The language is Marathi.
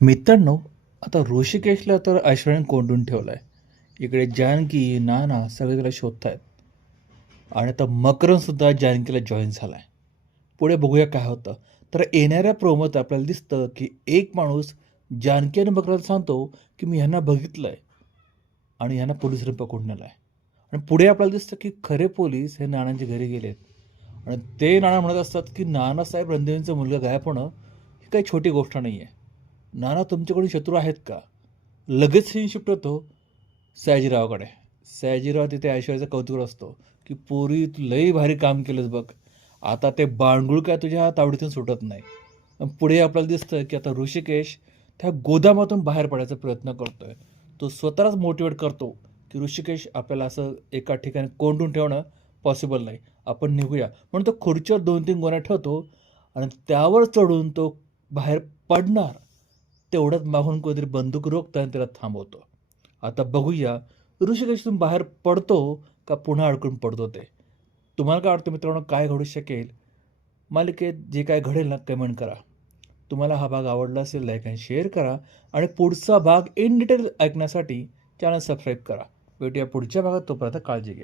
मित्रांनो आता ऋषिकेशला तर ऐश्वर्याने कोंडून ठेवलं आहे इकडे जानकी नाना सगळे तिला शोधत आहेत आणि आता मकरनसुद्धा जानकीला जॉईन झाला आहे पुढे बघूया काय होतं. तर येणाऱ्या प्रोमोत आपल्याला दिसतं की एक माणूस जानकी आणि मकरला सांगतो की मी ह्यांना बघितलं आहे आणि ह्यांना पोलिसांनी पकडून आहे आणि पुढे आपल्याला दिसतं की खरे पोलीस हे नानांच्या घरी गेलेत. आणि ते नाना म्हणत असतात की नानासाहेब रणदेवींचा मुलगा गायब होणं ही काही छोटी गोष्ट नाही आहे नाना तुमच्याकडून शत्रू आहेत का? लगेच सीन शिफ्ट होतो. सयाजीरावाकडे. सयाजीराव तिथे ऐश्वर्याचा कौतुक असतो की पोरी तू लई भारी काम केलंस बघ. आता ते बांडगुळ काय तुझ्या तावडीतून सुटत नाही. पुढे आपल्याला दिसतं की आता ऋषिकेश त्या गोदामातून बाहेर पडायचा प्रयत्न करतो आहे तो स्वतःलाच मोटिवेट करतो की ऋषिकेश आपल्याला असं एका ठिकाणी कोंडून ठेवणं पॉसिबल नाही. आपण निघूया. म्हणून तो खुर्चीवर दोन तीन गोण्या ठेवतो आणि त्यावर चढून तो बाहेर पडणार. तेवढंच मागून कोणीतरी बंदूक रोखतं आणि त्याला थांबवतो. आता बघूया ऋषिकेशतून बाहेर पडतो का पुन्हा अडकून पडतो ते? तुम्हाला काय वाटतं मित्रांनो काय घडू शकेल? मालिकेत जे काय घडेल ना कमेंट करा. तुम्हाला हा भाग आवडला असेल लाईक आणि शेअर करा. आणि पुढचा भाग इन डिटेल ऐकण्यासाठी चॅनल सबस्क्राईब करा. भेटूया पुढच्या भागात तोपर्यंत काळजी घ्या.